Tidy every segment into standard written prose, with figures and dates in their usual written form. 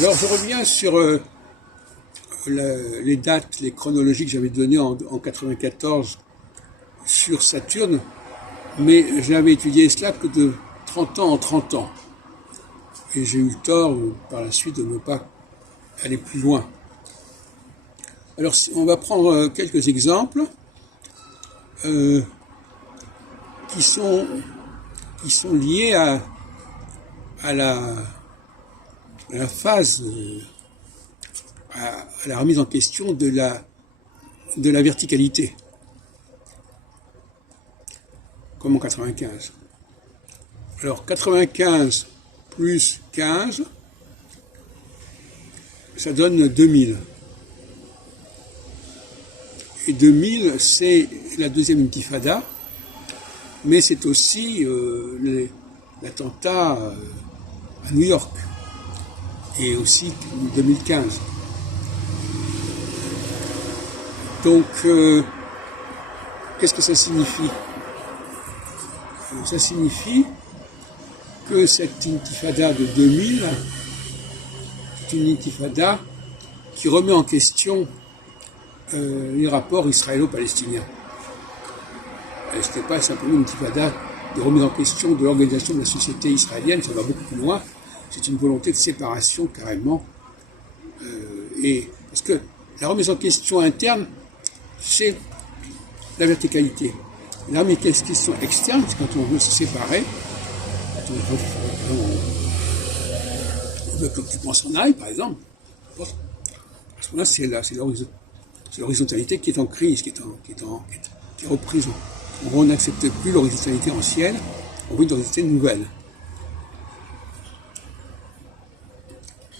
Alors je reviens sur les dates, les chronologies que j'avais données en 94 sur Saturne, mais je n'avais étudié cela que de 30 ans en 30 ans. Et j'ai eu le tort par la suite de ne pas aller plus loin. Alors on va prendre quelques exemples qui sont liés à la phase, à la remise en question de la verticalité, comme en 95. Alors 95 plus 15, ça donne 2000. Et 2000, c'est la deuxième intifada, mais c'est aussi l'attentat à New York, et aussi 2015. Donc, qu'est-ce que ça signifie? Ça signifie que cette intifada de 2000 est une intifada qui remet en question les rapports israélo-palestiniens. Ce n'était pas simplement une intifada de remise en question de l'organisation de la société israélienne, ça va beaucoup plus loin. C'est une volonté de séparation carrément. Et parce que la remise en question interne, c'est la verticalité. La remise en question externe, c'est quand on veut se séparer, quand on veut que l'occupant s'en aille, par exemple. À ce moment-là, c'est l'horizontalité qui est en crise, qui est reprise. On n'accepte plus l'horizontalité ancienne, on veut une horizontalité nouvelle.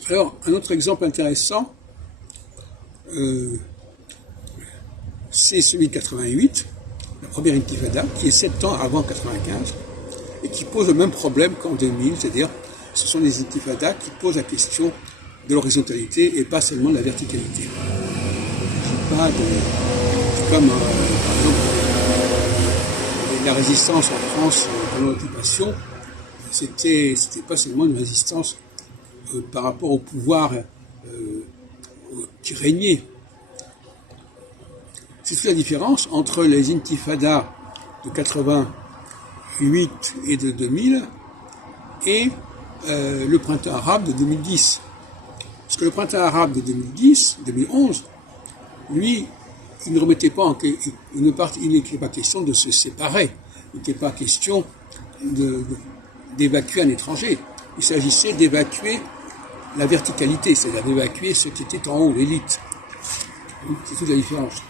Alors, un autre exemple intéressant, c'est celui de 88, la première intifada, qui est 7 ans avant 95, et qui pose le même problème qu'en 2000, c'est-à-dire ce sont les intifadas qui posent la question de l'horizontalité et pas seulement de la verticalité. Comme par exemple la résistance en France pendant l'occupation, c'était pas seulement une résistance par rapport au pouvoir qui régnait. C'est toute la différence entre les intifadas de 88 et de 2000 et le printemps arabe de 2010. Parce que le printemps arabe de 2011, lui, il ne remettait pas il n'était pas question de se séparer, il n'était pas question d'évacuer un étranger. Il s'agissait d'évacuer la verticalité, c'est-à-dire d'évacuer ce qui était en haut, l'élite. C'est toute la différence.